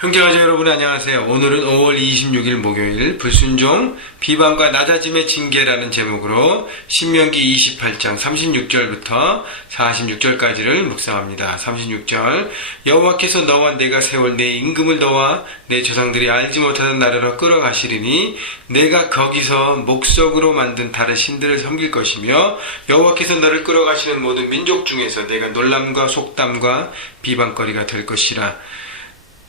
형제가족 여러분 안녕하세요. 오늘은 5월 26일 목요일 불순종 비방과 낮아짐의 징계라는 제목으로 신명기 28장 36절부터 46절까지를 묵상합니다. 36절 여호와께서 너와 내가 세울 내 임금을 너와 내 조상들이 알지 못하던 나라로 끌어가시리니 내가 거기서 목석으로 만든 다른 신들을 섬길 것이며 여호와께서 너를 끌어가시는 모든 민족 중에서 내가 놀람과 속담과 비방거리가 될 것이라.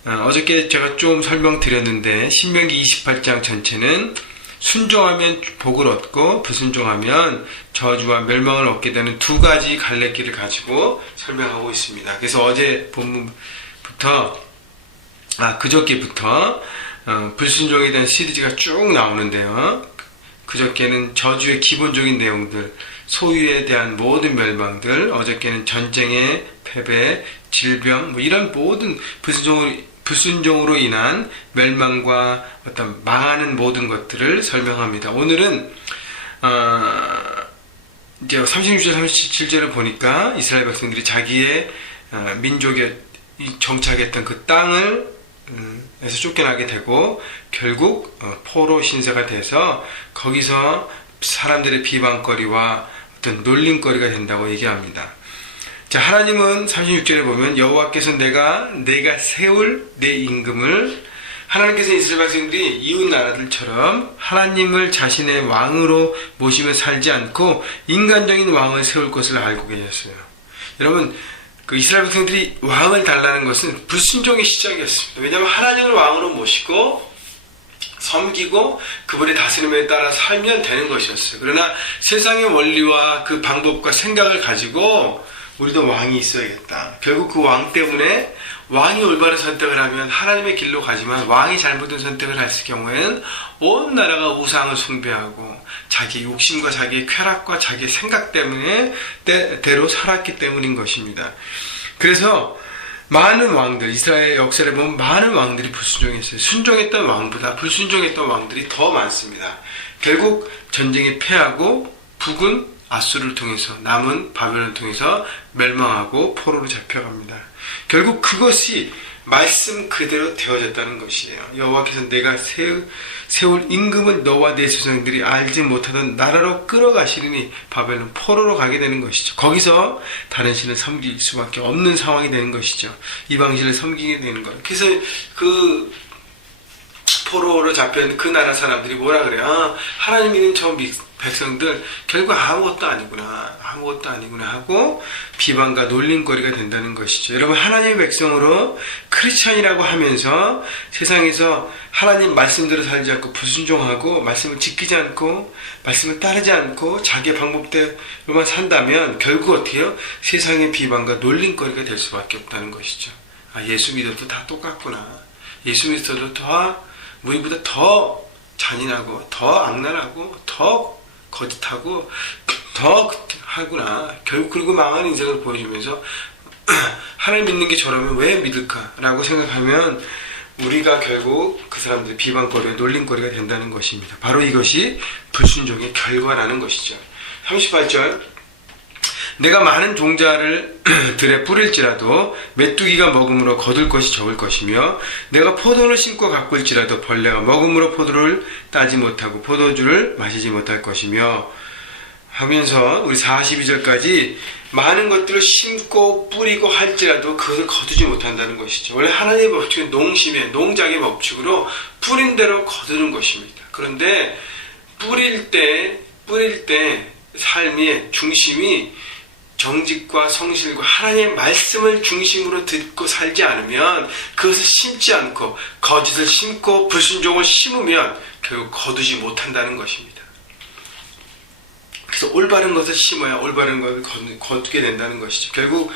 어저께 제가 좀 설명드렸는데 신명기 28장 전체는 순종하면 복을 얻고 불순종하면 저주와 멸망을 얻게 되는 두 가지 갈래길을 가지고 설명하고 있습니다. 그래서 어제 본문부터 그저께부터 불순종에 대한 시리즈가 쭉 나오는데요. 그저께는 저주의 기본적인 내용들, 소유에 대한 모든 멸망들, 어저께는 전쟁의 패배, 질병, 이런 모든 불순종으로 인한 멸망과 어떤 망하는 모든 것들을 설명합니다. 오늘은 이제 36절, 37절을 보니까 이스라엘 백성들이 자기의 민족에 정착했던 그 땅을 에서 쫓겨나게 되고 결국 포로 신세가 돼서 거기서 사람들의 비방거리와 어떤 놀림거리가 된다고 얘기합니다. 자, 하나님은 36절에 보면 여호와께서 내가 세울 내 임금을, 하나님께서 이스라엘 백성들이 이웃 나라들처럼 하나님을 자신의 왕으로 모시며 살지 않고 인간적인 왕을 세울 것을 알고 계셨어요. 여러분, 그 이스라엘 백성들이 왕을 달라는 것은 불순종의 시작이었습니다. 왜냐하면 하나님을 왕으로 모시고 섬기고 그분의 다스림에 따라 살면 되는 것이었어요. 그러나 세상의 원리와 그 방법과 생각을 가지고 우리도 왕이 있어야겠다. 결국 그 왕 때문에 왕이 올바른 선택을 하면 하나님의 길로 가지만 왕이 잘못된 선택을 했을 경우에는 온 나라가 우상을 숭배하고 자기 욕심과 자기의 쾌락과 자기의 생각 때문에 때대로 살았기 때문인 것입니다. 그래서 많은 왕들, 이스라엘 역사를 보면 많은 왕들이 불순종했어요. 순종했던 왕보다 불순종했던 왕들이 더 많습니다. 결국 전쟁에 패하고 북은 아수르를 통해서, 남은 바벨론을 통해서 멸망하고 포로로 잡혀갑니다. 결국 그것이 말씀 그대로 되어졌다는 것이에요. 여호와께서 내가 세울 임금을 너와 내 조상들이 알지 못하던 나라로 끌어가시리니 바벨론 포로로 가게 되는 것이죠. 거기서 다른 신을 섬길 수밖에 없는 상황이 되는 것이죠. 이방신을 섬기게 되는 거예요. 그래서 그 포로로 잡혀있는 그 나라 사람들이 뭐라 그래요? 하나님 믿는 저 백성들 결국 아무것도 아니구나 하고 비방과 놀림거리가 된다는 것이죠. 여러분, 하나님의 백성으로 크리스찬이라고 하면서 세상에서 하나님 말씀대로 살지 않고 불순종하고 말씀을 지키지 않고 말씀을 따르지 않고 자기의 방법대로만 산다면 결국 어떻게 해요? 세상의 비방과 놀림거리가 될 수밖에 없다는 것이죠. 예수 믿어도 다 똑같구나. 예수 믿어도 우리보다 더 잔인하고 더 악랄하고 더 거짓하고 더 하구나. 결국 그리고 망한 인생을 보여주면서 하나님 믿는 게 저라면 왜 믿을까라고 생각하면 우리가 결국 그 사람들의 비방거리와 놀림거리가 된다는 것입니다. 바로 이것이 불순종의 결과라는 것이죠. 38절 내가 많은 종자를 들에 뿌릴지라도 메뚜기가 먹음으로 거둘 것이 적을 것이며 내가 포도를 심고 가꿀지라도 벌레가 먹음으로 포도를 따지 못하고 포도주를 마시지 못할 것이며 하면서 우리 42절까지 많은 것들을 심고 뿌리고 할지라도 그것을 거두지 못한다는 것이죠. 원래 하나님의 법칙은 농작의 법칙으로 뿌린 대로 거두는 것입니다. 그런데 뿌릴 때 삶의 중심이 정직과 성실과 하나님의 말씀을 중심으로 듣고 살지 않으면 그것을 심지 않고 거짓을 심고 불순종을 심으면 결국 거두지 못한다는 것입니다. 그래서 올바른 것을 심어야 올바른 것을 거두게 된다는 것이죠. 결국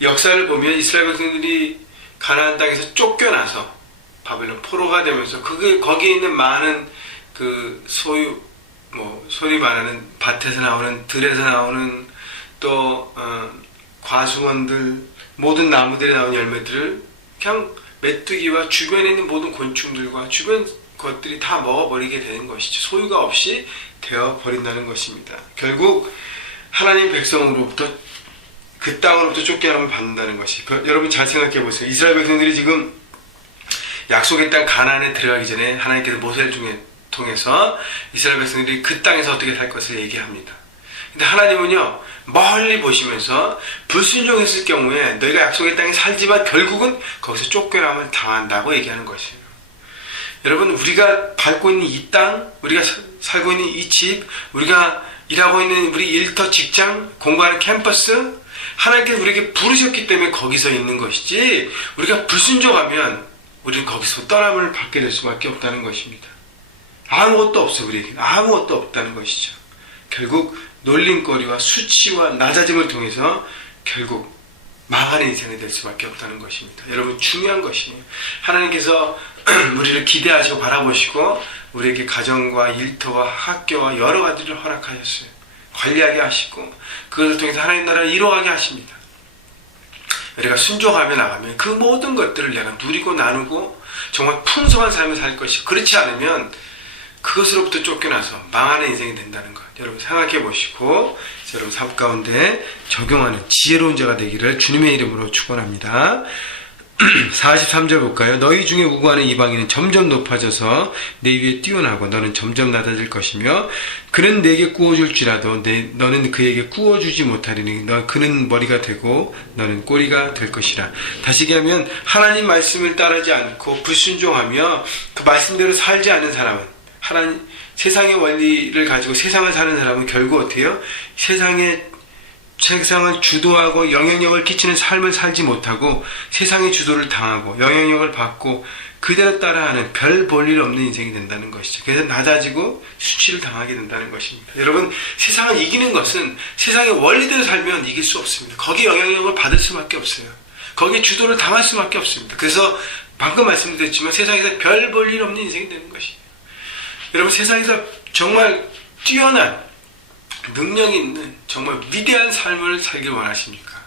역사를 보면 이스라엘 백성들이 가나안 땅에서 쫓겨나서 바벨론 포로가 되면서 거기에 있는 많은 그 소리 말하는 밭에서 나오는 들에서 나오는 또 과수원들, 모든 나무들에 나온 열매들을 그냥 메뚜기와 주변에 있는 모든 곤충들과 주변 것들이 다 먹어버리게 되는 것이죠. 소유가 없이 되어버린다는 것입니다. 결국 하나님 백성으로부터 그 땅으로부터 쫓겨남을 받는다는 것이, 여러분 잘 생각해 보세요. 이스라엘 백성들이 지금 약속의 땅 가나안에 들어가기 전에 하나님께서 모세를 통해서 이스라엘 백성들이 그 땅에서 어떻게 살 것을 얘기합니다. 근데 하나님은요, 멀리 보시면서 불순종했을 경우에 너희가 약속의 땅에 살지만 결국은 거기서 쫓겨남을 당한다고 얘기하는 것이에요. 여러분, 우리가 밟고 있는 이 땅, 우리가 살고 있는 이 집, 우리가 일하고 있는 우리 일터, 직장, 공부하는 캠퍼스, 하나님께서 우리에게 부르셨기 때문에 거기서 있는 것이지, 우리가 불순종하면 우리는 거기서 떠남을 받게 될 수밖에 없다는 것입니다. 아무것도 없어요. 우리에게 아무것도 없다는 것이죠. 결국 놀림거리와 수치와 낮아짐을 통해서 결국 망하는 인생이 될 수밖에 없다는 것입니다. 여러분, 중요한 것이에요. 하나님께서 우리를 기대하시고 바라보시고 우리에게 가정과 일터와 학교와 여러 가지를 허락하셨어요. 관리하게 하시고 그것을 통해서 하나님 나라를 이루어가게 하십니다. 우리가 순종하며 나가면 그 모든 것들을 내가 누리고 나누고 정말 풍성한 삶을 살 것이, 그렇지 않으면 그것으로부터 쫓겨나서 망하는 인생이 된다는 것, 여러분 생각해 보시고 여러분 삶 가운데 적용하는 지혜로운 자가 되기를 주님의 이름으로 축원합니다. 43절 볼까요? 너희 중에 우고하는 이방인은 점점 높아져서 내 위에 뛰어나고 너는 점점 낮아질 것이며 그는 내게 구워줄지라도 너는 그에게 구워주지 못하리니 그는 머리가 되고 너는 꼬리가 될 것이라. 다시 얘기하면 하나님 말씀을 따르지 않고 불순종하며 그 말씀대로 살지 않은 사람은, 하나님 세상의 원리를 가지고 세상을 사는 사람은 결국 어떻게 해요? 세상을 주도하고 영향력을 끼치는 삶을 살지 못하고 세상의 주도를 당하고 영향력을 받고 그대로 따라하는 별 볼 일 없는 인생이 된다는 것이죠. 그래서 낮아지고 수치를 당하게 된다는 것입니다. 여러분, 세상을 이기는 것은 세상의 원리대로 살면 이길 수 없습니다. 거기에 영향력을 받을 수밖에 없어요. 거기에 주도를 당할 수밖에 없습니다. 그래서 방금 말씀드렸지만 세상에서 별 볼 일 없는 인생이 되는 것이에요. 여러분, 세상에서 정말 뛰어난 능력이 있는 정말 위대한 삶을 살길 원하십니까?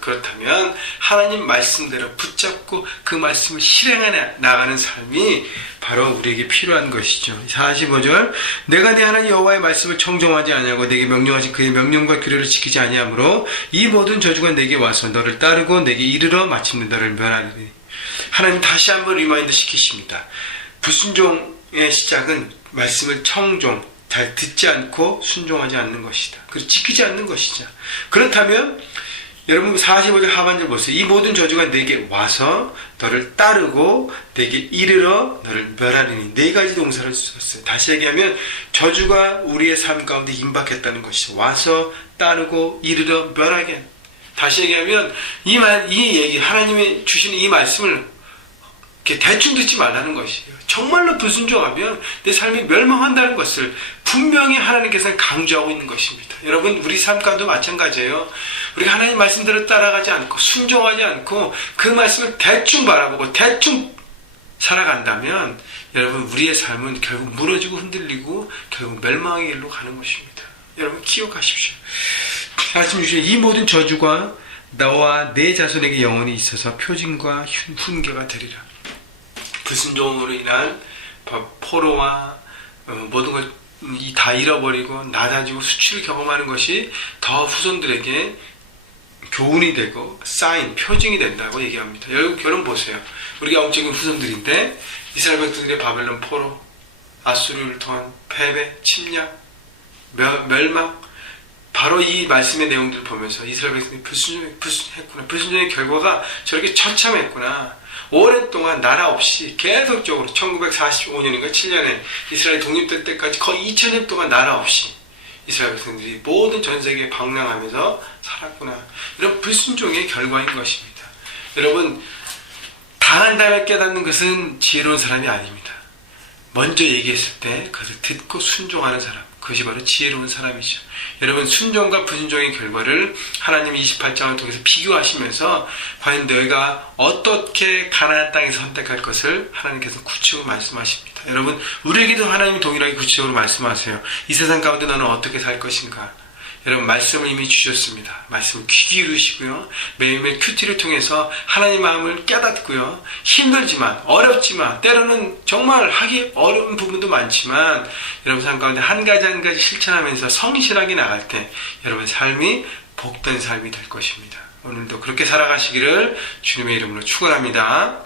그렇다면 하나님 말씀대로 붙잡고 그 말씀을 실행해 나가는 삶이 바로 우리에게 필요한 것이죠. 45절 내가 내 하나님 여호와의 말씀을 청종하지 아니하고 내게 명령하신 그의 명령과 규례를 지키지 아니하므로 이 모든 저주가 내게 와서 너를 따르고 내게 이르러 마침내 너를 멸하리니. 하나님 다시 한번 리마인드 시키십니다. 불순종의 시작은 말씀을 잘 듣지 않고 순종하지 않는 것이다. 그리고 지키지 않는 것이죠. 그렇다면 여러분 45절 하반절 보세요. 이 모든 저주가 내게 와서 너를 따르고 내게 이르러 너를 멸하리니. 네 가지 동사를 썼어요. 다시 얘기하면 저주가 우리의 삶 가운데 임박했다는 것이죠. 와서 따르고 이르러 멸하게. 다시 얘기하면 이 얘기, 하나님이 주시는 이 말씀을 대충 듣지 말라는 것이에요. 정말로 불순종하면 내 삶이 멸망한다는 것을 분명히 하나님께서는 강조하고 있는 것입니다. 여러분, 우리 삶 가운데도 마찬가지예요. 우리가 하나님 말씀대로 따라가지 않고 순종하지 않고 그 말씀을 대충 바라보고 대충 살아간다면 여러분, 우리의 삶은 결국 무너지고 흔들리고 결국 멸망의 길로 가는 것입니다. 여러분, 기억하십시오. 46절 이 모든 저주가 너와 내 자손에게 영원히 있어서 표징과 훈계가 되리라. 불순종으로 인한 포로와 모든 걸 다 잃어버리고 낮아지고 수치를 경험하는 것이 더 후손들에게 교훈이 되고 사인, 표징이 된다고 얘기합니다. 여러분 보세요. 우리가 영적인 후손들인데 이스라엘 백성들의 바벨론 포로, 아수르를 통한 패배, 침략, 멸망, 바로 이 말씀의 내용들을 보면서 이스라엘 백성들이 불순종했구나. 불순종의 결과가 저렇게 처참했구나. 오랜 동안 나라 없이 계속적으로 1945년인가 7년에 이스라엘 독립될 때까지 거의 2000년 동안 나라 없이 이스라엘 백성들이 모든 전 세계에 방랑하면서 살았구나. 이런 불순종의 결과인 것입니다. 여러분, 당한 다음에 깨닫는 것은 지혜로운 사람이 아닙니다. 먼저 얘기했을 때 그것을 듣고 순종하는 사람, 그것이 바로 지혜로운 사람이죠. 여러분, 순종과 불순종의 결과를 하나님 28장을 통해서 비교하시면서 과연 너희가 어떻게 가나안 땅에서 선택할 것을 하나님께서 구체적으로 말씀하십니다. 여러분, 우리에게도 하나님이 동일하게 구체적으로 말씀하세요. 이 세상 가운데 너는 어떻게 살 것인가? 여러분, 말씀을 이미 주셨습니다. 말씀을 귀 기울이시고요. 매일매일 큐티를 통해서 하나님 마음을 깨닫고요. 힘들지만, 어렵지만, 때로는 정말 하기 어려운 부분도 많지만 여러분 삶 가운데 한 가지 한 가지 실천하면서 성실하게 나갈 때 여러분 삶이 복된 삶이 될 것입니다. 오늘도 그렇게 살아가시기를 주님의 이름으로 축원합니다.